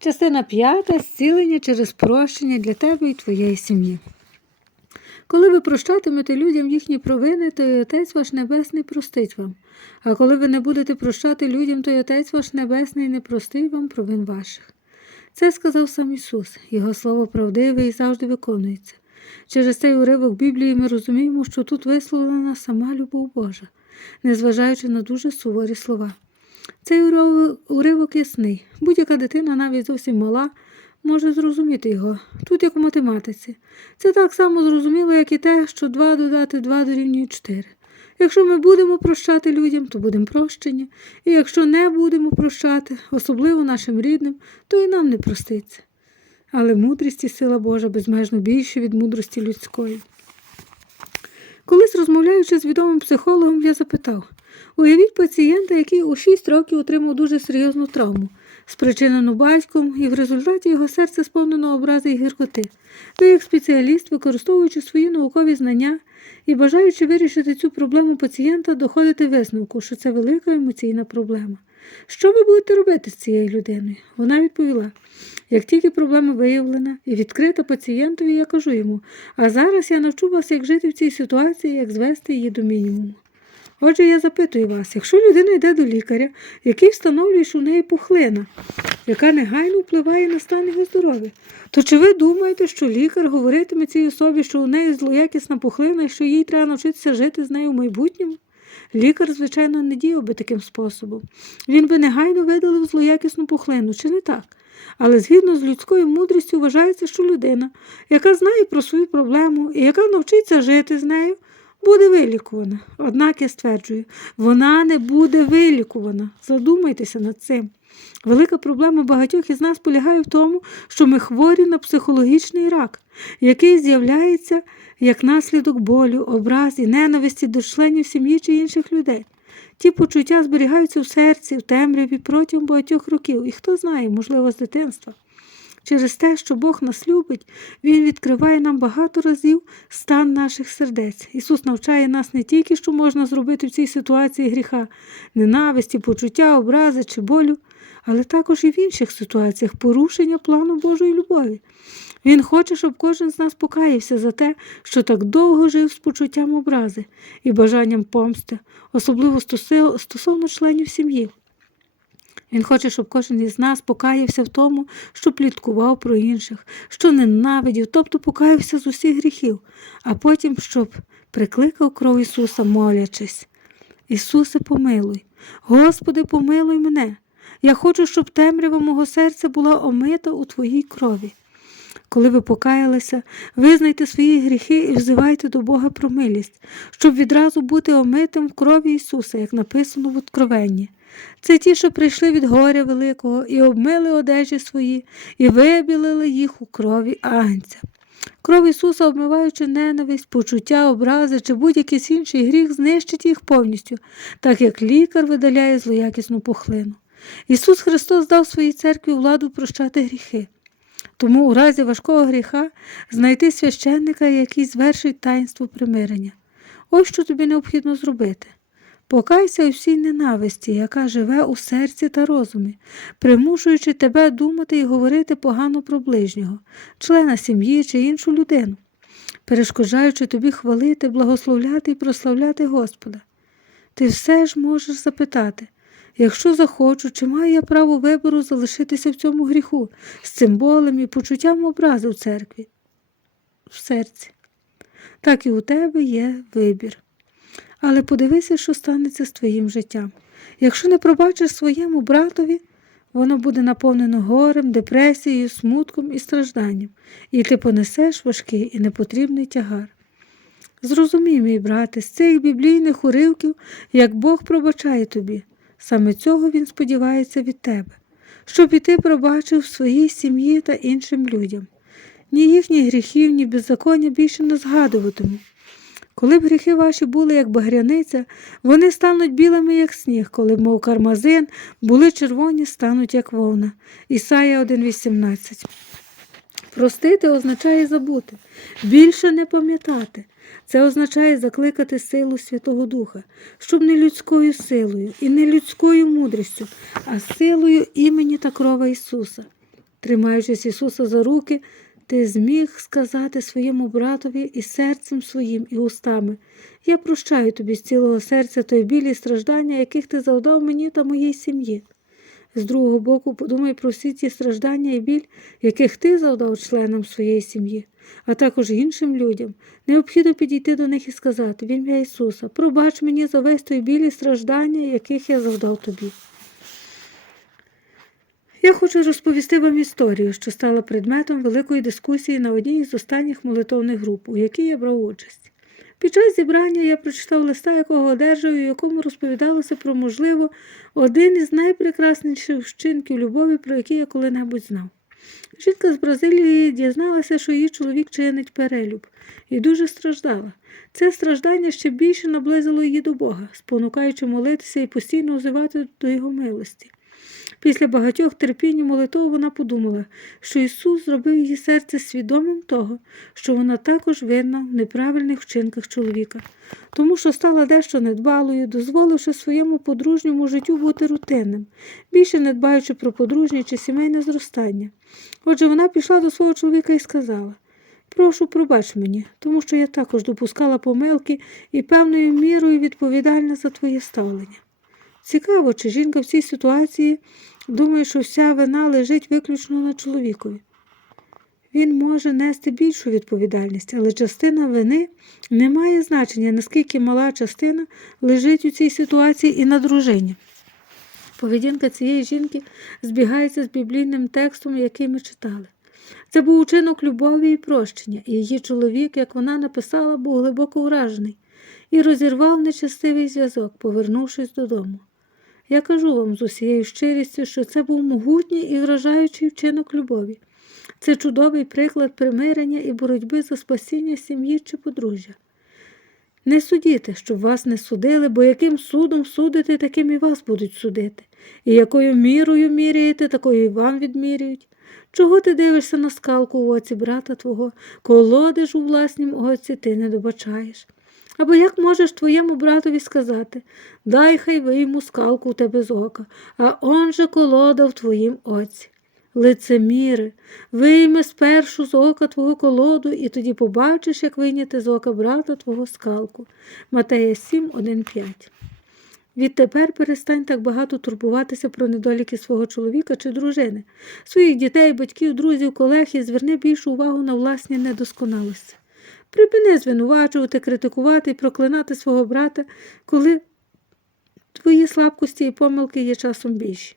Частина п'ята зцілення через прощення для тебе і твоєї сім'ї. Коли ви прощатимете людям їхні провини, то й Отець ваш Небесний простить вам. А коли ви не будете прощати людям, то й Отець ваш Небесний не простить вам провин ваших. Це сказав сам Ісус, Його слово правдиве і завжди виконується. Через цей уривок Біблії ми розуміємо, що тут висловлена сама любов Божа, незважаючи на дуже суворі слова. Цей уривок- ясний. Будь-яка дитина, навіть зовсім мала, може зрозуміти його. Тут як у математиці. Це так само зрозуміло, як і те, що 2 додати 2 дорівнює 4. Якщо ми будемо прощати людям, то будемо прощені, і якщо не будемо прощати, особливо нашим рідним, то і нам не проститься. Але мудрість і сила Божа безмежно більші від мудрості людської. Колись розмовляючи з відомим психологом, я запитав: уявіть пацієнта, який у 6 років отримав дуже серйозну травму, спричинену батьком, і в результаті його серце сповнено образи і гіркоти. Ви, як спеціаліст, використовуючи свої наукові знання і бажаючи вирішити цю проблему пацієнта, доходите висновку, що це велика емоційна проблема. Що ви будете робити з цією людиною? Вона відповіла: як тільки проблема виявлена і відкрита пацієнтові, я кажу йому, а зараз я навчу вас, як жити в цій ситуації, як звести її до мінімуму. Отже, я запитую вас, якщо людина йде до лікаря, який встановлює, що у неї пухлина, яка негайно впливає на стан його здоров'я, то чи ви думаєте, що лікар говоритиме цій особі, що у неї злоякісна пухлина і що їй треба навчитися жити з нею в майбутньому? Лікар, звичайно, не діяв би таким способом. Він би негайно видалив злоякісну пухлину, чи не так? Але згідно з людською мудрістю вважається, що людина, яка знає про свою проблему і яка навчиться жити з нею, буде вилікувана. Однак я стверджую, вона не буде вилікувана. Задумайтеся над цим. Велика проблема багатьох із нас полягає в тому, що ми хворі на психологічний рак, який з'являється як наслідок болю, образ і ненависті до членів сім'ї чи інших людей. Ті почуття зберігаються в серці, в темряві протягом багатьох років, і хто знає, можливо, з дитинства. Через те, що Бог нас любить, Він відкриває нам багато разів стан наших сердець. Ісус навчає нас не тільки, що можна зробити в цій ситуації гріха, ненависті, почуття, образи чи болю, але також і в інших ситуаціях порушення плану Божої любові. Він хоче, щоб кожен з нас покаявся за те, що так довго жив з почуттям образи і бажанням помсти, особливо стосовно членів сім'ї. Він хоче, щоб кожен із нас покаявся в тому, що пліткував про інших, що ненавидів, тобто покаявся з усіх гріхів, а потім, щоб прикликав кров Ісуса, молячись. Ісусе, помилуй, Господи, помилуй мене. Я хочу, щоб темрява мого серця була омита у Твоїй крові. Коли ви покаялися, визнайте свої гріхи і взивайте до Бога про милість, щоб відразу бути омитим в крові Ісуса, як написано в Откровенні. Це ті, що прийшли від горя великого і обмили одежі свої, і вибілили їх у крові агнця. Кров Ісуса, обмиваючи ненависть, почуття, образи чи будь-який інший гріх, знищить їх повністю, так як лікар видаляє злоякісну пухлину. Ісус Христос дав своїй церкві владу прощати гріхи. Тому у разі важкого гріха знайти священника, який звершить таїнство примирення. Ось що тобі необхідно зробити. Покайся у всій ненависті, яка живе у серці та розумі, примушуючи тебе думати і говорити погано про ближнього, члена сім'ї чи іншу людину, перешкоджаючи тобі хвалити, благословляти і прославляти Господа. Ти все ж можеш запитати, якщо захочу, чи маю я право вибору залишитися в цьому гріху з цим і почуттям образи в церкві, в серці. Так і у тебе є вибір. Але подивися, що станеться з твоїм життям. Якщо не пробачиш своєму братові, воно буде наповнено горем, депресією, смутком і стражданням, і ти понесеш важкий і непотрібний тягар. Зрозумій, мій брате, з цих біблійних уривків, як Бог пробачає тобі. Саме цього Він сподівається від тебе, щоб і ти пробачив своїй сім'ї та іншим людям. Ні їхніх гріхів, ні беззаконня більше не згадуватиму. Коли б гріхи ваші були, як багряниця, вони стануть білими, як сніг, коли б, мов кармазин, були червоні, стануть, як вовна. Ісая 1,18. Простити означає забути, більше не пам'ятати. Це означає закликати силу Святого Духа, щоб не людською силою і не людською мудрістю, а силою імені та крова Ісуса. Тримаючись Ісуса за руки, ти зміг сказати своєму братові і серцем своїм, і устами Я прощаю тобі з цілого серця той біль і страждання, яких ти завдав мені та моїй сім'ї. З другого боку, подумай про всі ті страждання і біль, яких ти завдав членам своєї сім'ї, а також іншим людям. Необхідно підійти до них і сказати в ім'я Ісуса, пробач мені за весь той біль і страждання, яких я завдав тобі. Я хочу розповісти вам історію, що стала предметом великої дискусії на одній з останніх молитовних груп, у якій я брав участь. Під час зібрання я прочитав листа, якого одержав, у якому розповідалося про, можливо, один із найпрекрасніших вчинків любові, про які я коли-небудь знав. Жінка з Бразилії дізналася, що її чоловік чинить перелюб, і дуже страждала. Це страждання ще більше наблизило її до Бога, спонукаючи молитися і постійно озивати до Його милості. Після багатьох терпінь молитов вона подумала, що Ісус зробив її серце свідомим того, що вона також винна в неправильних вчинках чоловіка, тому що стала дещо недбалою, дозволивши своєму подружньому життю бути рутинним, більше не дбаючи про подружнє чи сімейне зростання. Отже, вона пішла до свого чоловіка і сказала Прошу, пробач мені, тому що я також допускала помилки і певною мірою відповідальна за твоє ставлення. Цікаво, чи жінка в цій ситуації думає, що вся вина лежить виключно на чоловікові. Він може нести більшу відповідальність, але частина вини не має значення, наскільки мала частина лежить у цій ситуації і на дружині. Поведінка цієї жінки збігається з біблійним текстом, який ми читали. Це був учинок любові і прощення, і її чоловік, як вона написала, був глибоко вражений і розірвав нечестивий зв'язок, повернувшись додому. Я кажу вам з усією щирістю, що це був могутній і вражаючий вчинок любові. Це чудовий приклад примирення і боротьби за спасіння сім'ї чи подружжя. Не судіте, щоб вас не судили, бо яким судом судите, таким і вас будуть судити. І якою мірою міряєте, такою і вам відміряють. Чого ти дивишся на скалку в оці брата твого, колодиш у власнім оці ти не добачаєш? Або як можеш твоєму братові сказати дай хай вийму скалку у тебе з ока, а он же колода в твоїм оці. Лицеміри, вийми спершу з ока твого колоду, і тоді побачиш, як вийняти з ока брата твого скалку. Матея 7, 1, 5. Відтепер перестань так багато турбуватися про недоліки свого чоловіка чи дружини, своїх дітей, батьків, друзів, колег і зверни більшу увагу на власні недосконалості. Припини звинувачувати, критикувати і проклинати свого брата, коли твої слабкості і помилки є часом більші.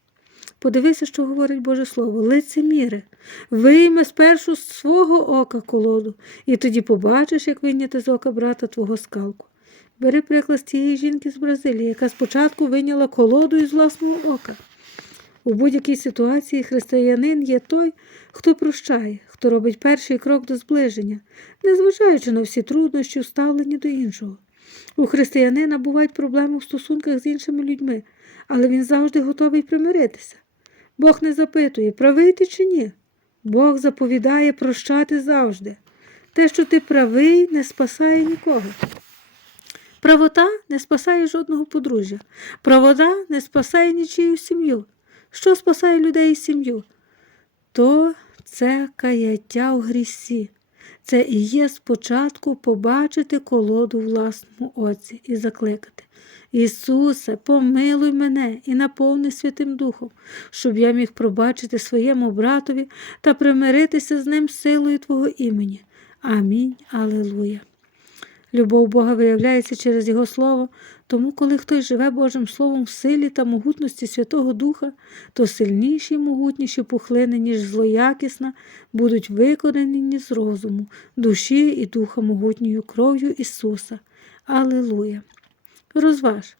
Подивися, що говорить Боже Слово, лицеміре, вийми спершу з свого ока колоду, і тоді побачиш, як вийняти з ока брата твого скалку. Бери приклад тієї жінки з Бразилії, яка спочатку вийняла колоду із власного ока. У будь-якій ситуації християнин є той, хто прощає, хто робить перший крок до зближення, незважаючи на всі труднощі, вставлені до іншого. У християнина бувають проблеми в стосунках з іншими людьми, але він завжди готовий примиритися. Бог не запитує, правий ти чи ні. Бог заповідає прощати завжди. Те, що ти правий, не спасає нікого. Правота не спасає жодного подружжя. Правота не спасає нічию сім'ю. Що спасає людей і сім'ю? То це каяття в грісі. Це і є спочатку побачити колоду в власному оці і закликати. Ісусе, помилуй мене і наповни Святим Духом, щоб я міг пробачити своєму братові та примиритися з ним силою Твого імені. Амінь. Аллилуйя. Любов Бога виявляється через Його Слово, тому, коли хтось живе Божим Словом в силі та могутності Святого Духа, то сильніші й могутніші пухлини, ніж злоякісна, будуть викоренені з розуму, душі і духа могутньою кров'ю Ісуса. Аллилуйя. Розваж.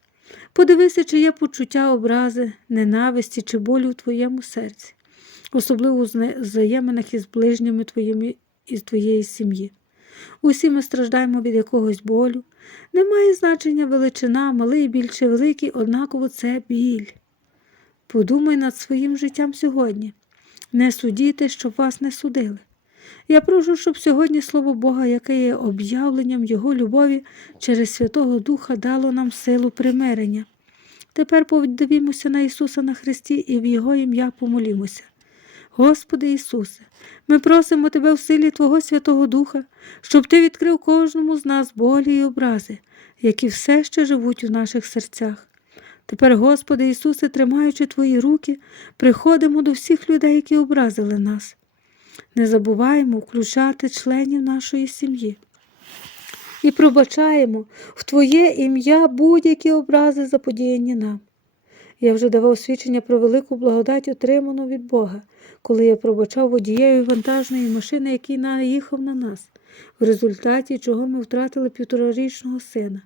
Подивися, чи є почуття образи, ненависті чи болю в твоєму серці, особливо у взаєминах із ближніми твоїми із твоєї сім'ї. Усі ми страждаємо від якогось болю. Немає значення величина, малий біль чи великий, однаково це біль. Подумай над своїм життям сьогодні. Не судіте, щоб вас не судили. Я прошу, щоб сьогодні Слово Бога, яке є об'явленням Його любові через Святого Духа, дало нам силу примирення. Тепер подивімося на Ісуса на Христі і в Його ім'я помолімося. Господи Ісусе, ми просимо Тебе в силі Твого Святого Духа, щоб Ти відкрив кожному з нас болі і образи, які все ще живуть у наших серцях. Тепер, Господи Ісусе, тримаючи Твої руки, приходимо до всіх людей, які образили нас. Не забуваємо включати членів нашої сім'ї. І пробачаємо в Твоє ім'я будь-які образи, заподіяні нам. Я вже давав свідчення про велику благодать, отриману від Бога, коли я пробачав водією вантажної машини, який наїхав на нас, в результаті чого ми втратили півторарічного сина.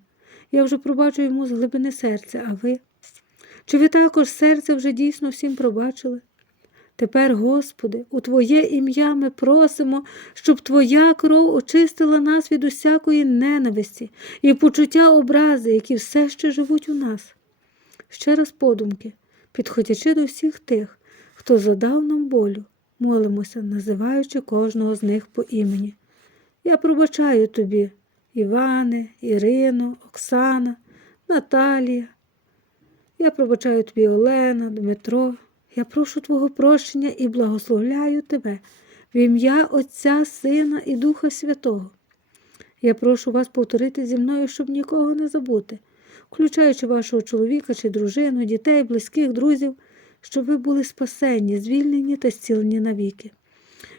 Я вже пробачу йому з глибини серця, а ви? Чи ви також серце вже дійсно всім пробачили? Тепер, Господи, у Твоє ім'я ми просимо, щоб Твоя кров очистила нас від усякої ненависті і почуття образи, які все ще живуть у нас. Ще раз подумки, підходячи до всіх тих, хто задав нам болю, молимося, називаючи кожного з них по імені. Я пробачаю тобі, Іване, Ірину, Оксана, Наталія. Я пробачаю тобі Олена, Дмитро. Я прошу Твого прощення і благословляю Тебе в ім'я Отця, Сина і Духа Святого. Я прошу вас повторити зі мною, щоб нікого не забути, включаючи вашого чоловіка чи дружину, дітей, близьких, друзів, щоб ви були спасені, звільнені та зцілені навіки.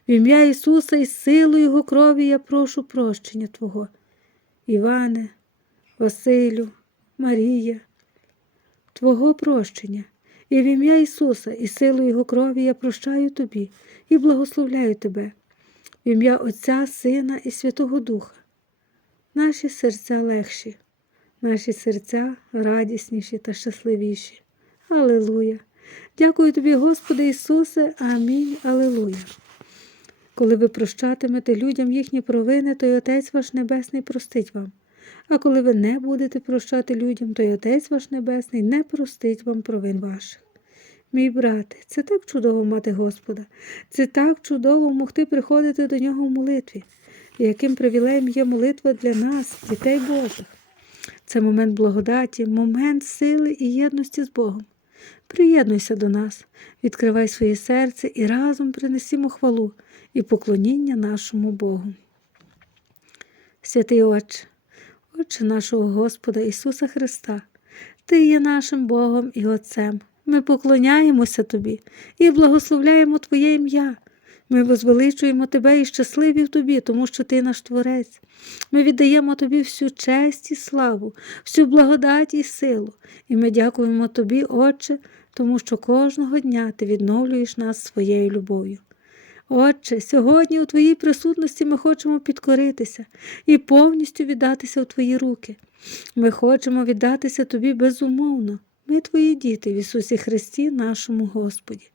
В ім'я Ісуса і силою Його крові я прошу прощення Твого. Іване, Василю, Марія, Твого прощення. І в ім'я Ісуса і силою Його крові я прощаю тобі і благословляю тебе, в ім'я Отця, Сина і Святого Духа. Наші серця легші, наші серця радісніші та щасливіші. Алилуя! Дякую тобі, Господи Ісусе, Амінь. Алилуя! Коли ви прощатимете людям їхні провини, то й Отець ваш Небесний простить вам. А коли ви не будете прощати людям, то й Отець ваш Небесний не простить вам провин ваших. Мій брате, це так чудово мати Господа, це так чудово могти приходити до нього в молитві, яким привілеєм є молитва для нас, дітей Божих. Це момент благодаті, момент сили і єдності з Богом. Приєднуйся до нас, відкривай своє серце і разом принесімо хвалу і поклоніння нашому Богу. Святий Отче, Отче нашого Господа Ісуса Христа, Ти є нашим Богом і Отцем. Ми поклоняємося Тобі і благословляємо Твоє ім'я. Ми возвеличуємо Тебе і щасливі в Тобі, тому що Ти наш Творець. Ми віддаємо Тобі всю честь і славу, всю благодать і силу. І ми дякуємо Тобі, Отче, тому що кожного дня Ти відновлюєш нас своєю любов'ю. Отче, сьогодні у Твоїй присутності ми хочемо підкоритися і повністю віддатися у Твої руки. Ми хочемо віддатися Тобі безумовно. Ми Твої діти в Ісусі Христі, нашому Господі.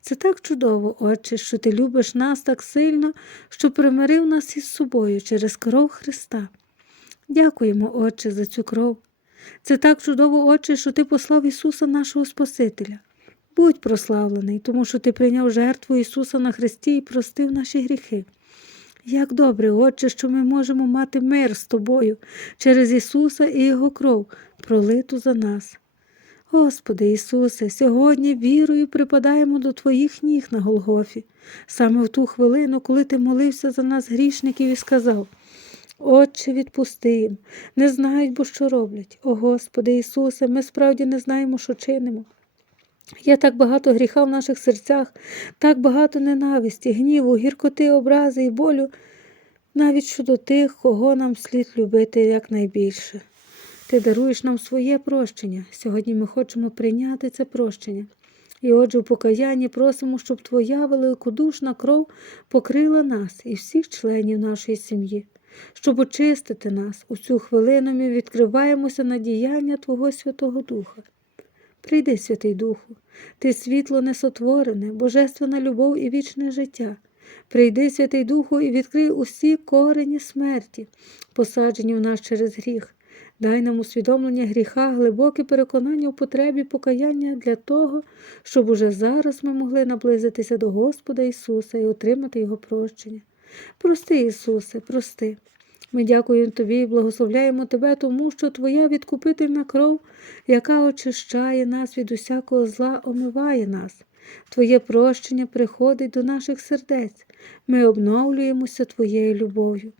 Це так чудово, Отче, що Ти любиш нас так сильно, що примирив нас із собою через кров Христа. Дякуємо, Отче, за цю кров. Це так чудово, Отче, що Ти послав Ісуса нашого Спасителя. Будь прославлений, тому що Ти прийняв жертву Ісуса на Христі і простив наші гріхи. Як добре, Отче, що ми можемо мати мир з Тобою через Ісуса і Його кров, пролиту за нас. Господи Ісусе, сьогодні вірою припадаємо до Твоїх ніг на Голгофі, саме в ту хвилину, коли Ти молився за нас грішників і сказав Отче, відпусти їм, не знають, бо що роблять. О Господи Ісусе, ми справді не знаємо, що чинимо. Є так багато гріха в наших серцях, так багато ненависті, гніву, гіркоти, образи і болю, навіть щодо тих, кого нам слід любити якнайбільше. Ти даруєш нам своє прощення. Сьогодні ми хочемо прийняти це прощення. І отже, в покаянні просимо, щоб Твоя великодушна кров покрила нас і всіх членів нашої сім'ї. Щоб очистити нас, у цю хвилину ми відкриваємося на діяння Твого Святого Духа. Прийди, Святий Духу, Ти світло несотворене, божественна любов і вічне життя. Прийди, Святий Духу, і відкрий усі корені смерті, посаджені в нас через гріх. Дай нам усвідомлення гріха, глибоке переконання у потребі покаяння для того, щоб уже зараз ми могли наблизитися до Господа Ісуса і отримати Його прощення. Прости, Ісусе, прости. Ми дякуємо Тобі і благословляємо Тебе, тому що Твоя відкупительна кров, яка очищає нас від усякого зла, омиває нас. Твоє прощення приходить до наших сердець. Ми обновлюємося Твоєю любов'ю.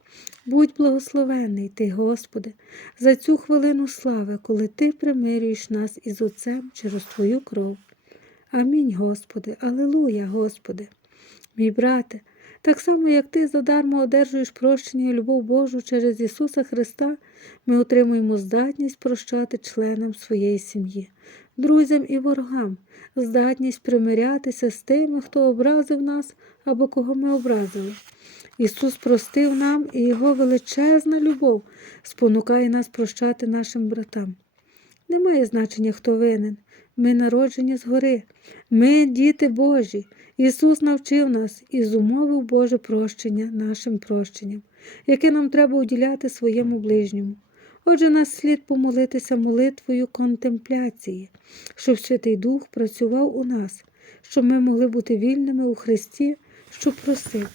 Будь благословений Ти, Господи, за цю хвилину слави, коли Ти примирюєш нас із Отцем через Твою кров. Амінь, Господи, Алилуя, Господи. Мій брате, так само, як ти задармо одержуєш прощення і любов Божу через Ісуса Христа, ми отримуємо здатність прощати членам своєї сім'ї, друзям і ворогам, здатність примирятися з тими, хто образив нас або кого ми образили. Ісус простив нам, і Його величезна любов спонукає нас прощати нашим братам. Немає значення, хто винен. Ми народжені згори. Ми діти Божі. Ісус навчив нас і зумовив Боже прощення нашим прощенням, яке нам треба уділяти своєму ближньому. Отже, нас слід помолитися молитвою контемпляції, щоб Святий Дух працював у нас, щоб ми могли бути вільними у Христі, щоб просити.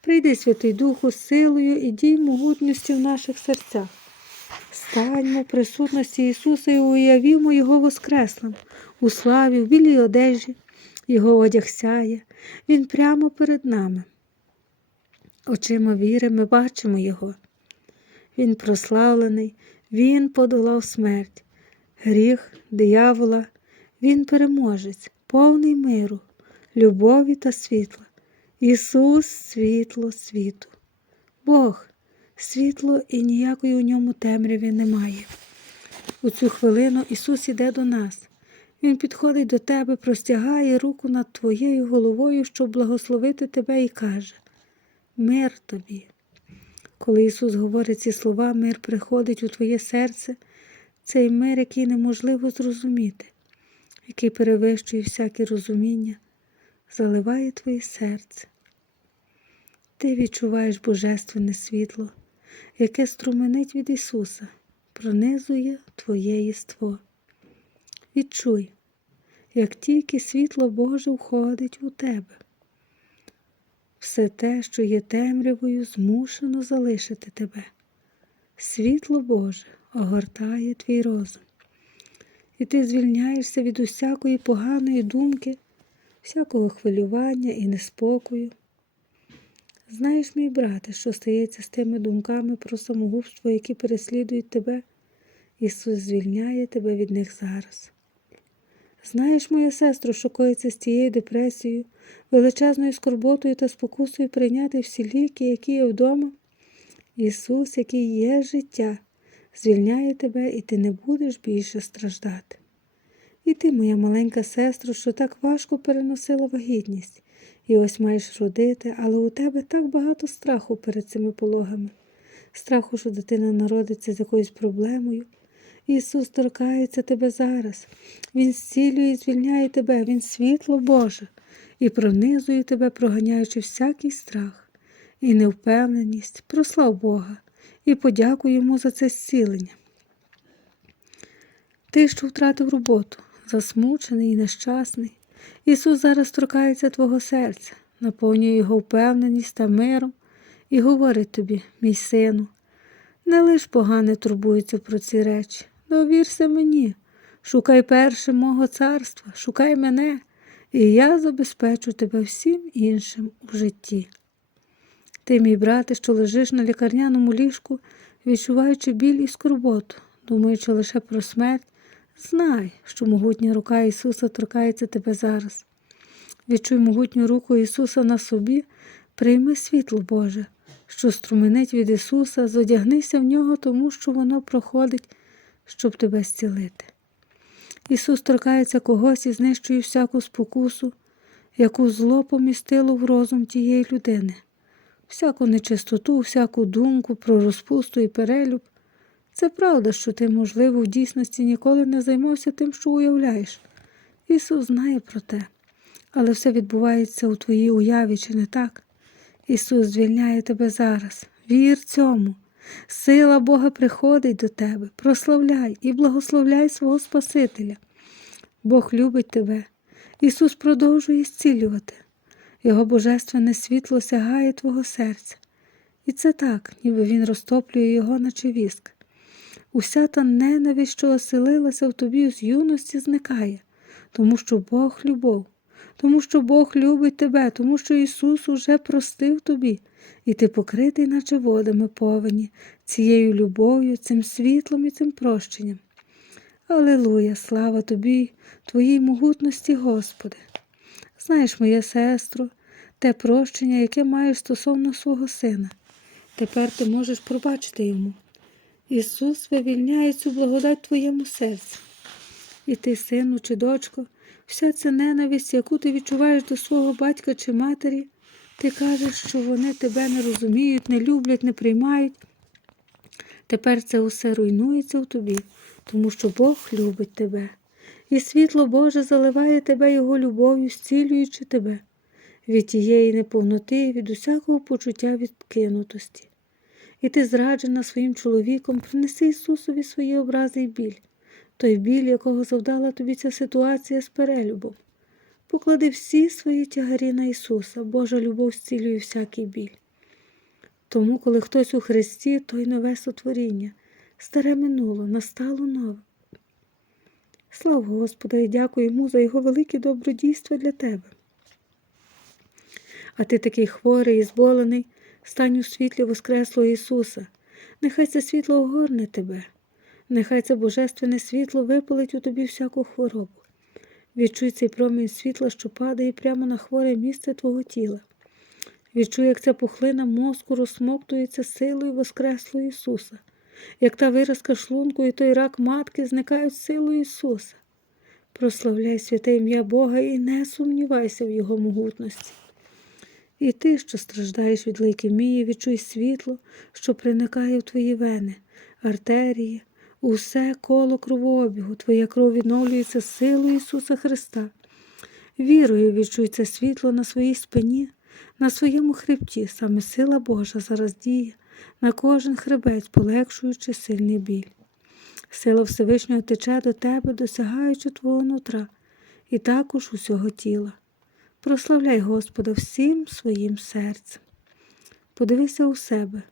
Прийди, Святий Духу, силою і дій могутністю в наших серцях. Станьмо в присутності Ісуса і уявімо Його Воскреслим, у славі, в білій одежі, Його одяг сяє, Він прямо перед нами. Очима віри ми бачимо Його. Він прославлений, Він подолав смерть, гріх, диявола, Він переможець, повний миру, любові та світла. Ісус світло світу. Бог світло і ніякої у ньому темряви немає. У цю хвилину Ісус іде до нас. Він підходить до тебе, простягає руку над твоєю головою, щоб благословити тебе, і каже: Мир тобі. Коли Ісус говорить ці слова, мир приходить у твоє серце, цей мир, який неможливо зрозуміти, який перевищує всяке розуміння, заливає твоє серце. Ти відчуваєш божественне світло, яке струменить від Ісуса, пронизує твоє єство. Відчуй, як тільки світло Боже входить у тебе. Все те, що є темрявою, змушено залишити тебе. Світло Боже огортає твій розум, і ти звільняєшся від усякої поганої думки, всякого хвилювання і неспокою. Знаєш, мій брате, що стається з тими думками про самогубство, які переслідують тебе, Ісус звільняє тебе від них зараз. Знаєш, моя сестро, що з тією депресією, величезною скорботою та спокусою прийняти всі ліки, які є вдома. Ісус, який є життя, звільняє тебе, і ти не будеш більше страждати. І ти, моя маленька сестра, що так важко переносила вагітність, і ось маєш родити, але у тебе так багато страху перед цими пологами, страху, що дитина народиться з якоюсь проблемою. Ісус торкається тебе зараз. Він зцілює і звільняє тебе, Він світло Боже, і пронизує тебе, проганяючи всякий страх і невпевненість. Прослав Бога і подякуй йому за це зцілення. Ти, що втратив роботу, засмучений і нещасний. Ісус зараз торкається твого серця, наповнює його впевненість та миром і говорить тобі, мій сину, не лиш погане турбується про ці речі, довірся мені, шукай перше мого царства, шукай мене, і я забезпечу тебе всім іншим у житті. Ти, мій брате, що лежиш на лікарняному ліжку, відчуваючи біль і скорботу, думаючи лише про смерть, знай, що могутня рука Ісуса торкається тебе зараз. Відчуй могутню руку Ісуса на собі, прийми світло Боже, що струменить від Ісуса, зодягнися в нього, тому що воно проходить, щоб тебе зцілити. Ісус торкається когось і знищує всяку спокусу, яку зло помістило в розум тієї людини, всяку нечистоту, всяку думку про розпусту і перелюб. Це правда, що ти, можливо, в дійсності ніколи не займався тим, що уявляєш. Ісус знає про те, але все відбувається у твоїй уяві, чи не так? Ісус звільняє тебе зараз. Вір цьому. Сила Бога приходить до тебе. Прославляй і благословляй свого Спасителя. Бог любить тебе. Ісус продовжує зцілювати. Його божественне світло сягає твого серця. І це так, ніби Він розтоплює його, наче віск. Уся та ненависть, що оселилася в тобі з юності, зникає, тому що Бог любов, тому що Бог любить тебе, тому що Ісус уже простив тобі, і ти покритий, наче водами повені, цією любов'ю, цим світлом і цим прощенням. Алилуя, слава тобі, твоїй могутності, Господи. Знаєш, моя сестро, те прощення, яке маєш стосовно свого сина. Тепер ти можеш пробачити йому. Ісус вивільняє цю благодать твоєму серці. І ти, сину чи дочко, вся ця ненависть, яку ти відчуваєш до свого батька чи матері, ти кажеш, що вони тебе не розуміють, не люблять, не приймають. Тепер це усе руйнується в тобі, тому що Бог любить тебе. І світло Боже заливає тебе Його любов'ю, зцілюючи тебе від тієї неповноти, від усякого почуття відкинутості. І ти, зраджена своїм чоловіком, принеси Ісусові свої образи і біль, той біль, якого завдала тобі ця ситуація з перелюбом. Поклади всі свої тягарі на Ісуса, Божа любов зцілює всякий біль. Тому, коли хтось у Христі, то й нове сотворіння, старе минуло, настало нове. Слава Господу і дякую йому за його великі добродійства для тебе. А ти такий хворий і зболений, стань у світлі Воскреслого Ісуса. Нехай це світло огорне тебе, нехай це божественне світло випалить у тобі всяку хворобу. Відчуй цей промінь світла, що падає прямо на хворе місце твого тіла. Відчуй, як ця пухлина мозку розсмоктується силою Воскреслого Ісуса, як та виразка шлунку і той рак матки зникають силою Ісуса. Прославляй святе ім'я Бога і не сумнівайся в Його могутності. І ти, що страждаєш від лейкемії, відчуй світло, що проникає в твої вени, артерії, усе коло кровообігу, твоя кров відновлюється силою Ісуса Христа. Вірою відчуй це світло на своїй спині, на своєму хребті, саме сила Божа зараз діє, на кожен хребець, полегшуючи сильний біль. Сила Всевишнього тече до тебе, досягаючи твого нутра, і також усього тіла. Прославляй Господа всім своїм серцем. Подивися у себе,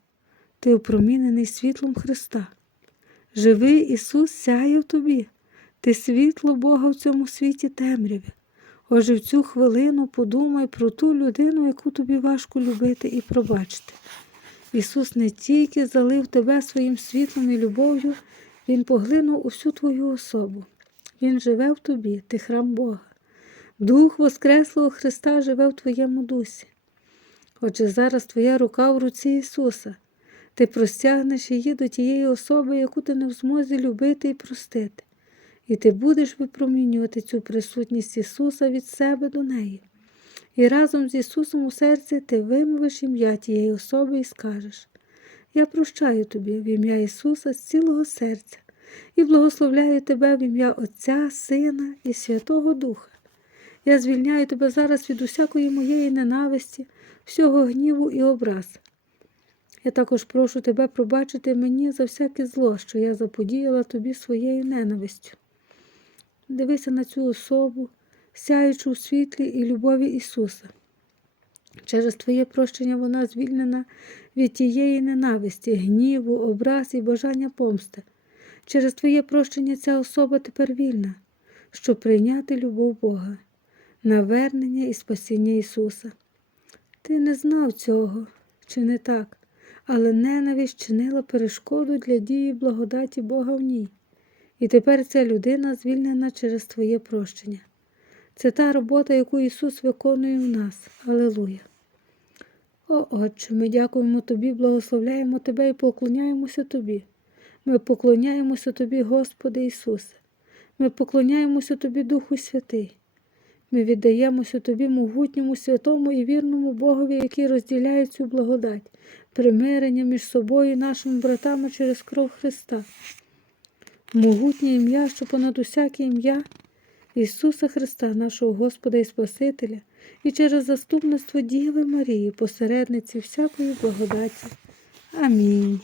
ти опромінений світлом Христа. Живий Ісус сяє в тобі, ти світло Бога в цьому світі темряві. Отже, в цю хвилину подумай про ту людину, яку тобі важко любити і пробачити. Ісус не тільки залив тебе своїм світлом і любов'ю, Він поглинув усю твою особу. Він живе в тобі, ти храм Бога. Дух Воскреслого Христа живе в твоєму дусі. Отже, зараз твоя рука в руці Ісуса. Ти простягнеш її до тієї особи, яку ти не в змозі любити і простити, і ти будеш випромінювати цю присутність Ісуса від себе до неї. І разом з Ісусом у серці ти вимовиш ім'я тієї особи і скажеш: Я прощаю тобі в ім'я Ісуса з цілого серця і благословляю тебе в ім'я Отця, Сина і Святого Духа. Я звільняю тебе зараз від усякої моєї ненависті, всього гніву і образ. Я також прошу тебе пробачити мені за всяке зло, що я заподіяла тобі своєю ненавистю. Дивися на цю особу, сяючу у світлі і любові Ісуса. Через Твоє прощення вона звільнена від тієї ненависті, гніву, образ і бажання помсти. Через Твоє прощення ця особа тепер вільна, щоб прийняти любов Бога, навернення і спасіння Ісуса. Ти не знав цього, чи не так, але ненависть чинила перешкоду для дії благодаті Бога в ній. І тепер ця людина звільнена через Твоє прощення. Це та робота, яку Ісус виконує в нас. Аллилуйя. О, Отче, ми дякуємо Тобі, благословляємо Тебе і поклоняємося Тобі. Ми поклоняємося Тобі, Господи Ісусе. Ми поклоняємося Тобі, Духу Святий. Ми віддаємося Тобі, могутньому, святому і вірному Богові, який розділяє цю благодать, примирення між собою і нашими братами через кров Христа. Могутнє ім'я, що понад усяке ім'я Ісуса Христа, нашого Господа і Спасителя, і через заступництво Діви Марії, посередниці всякої благодаті. Амінь.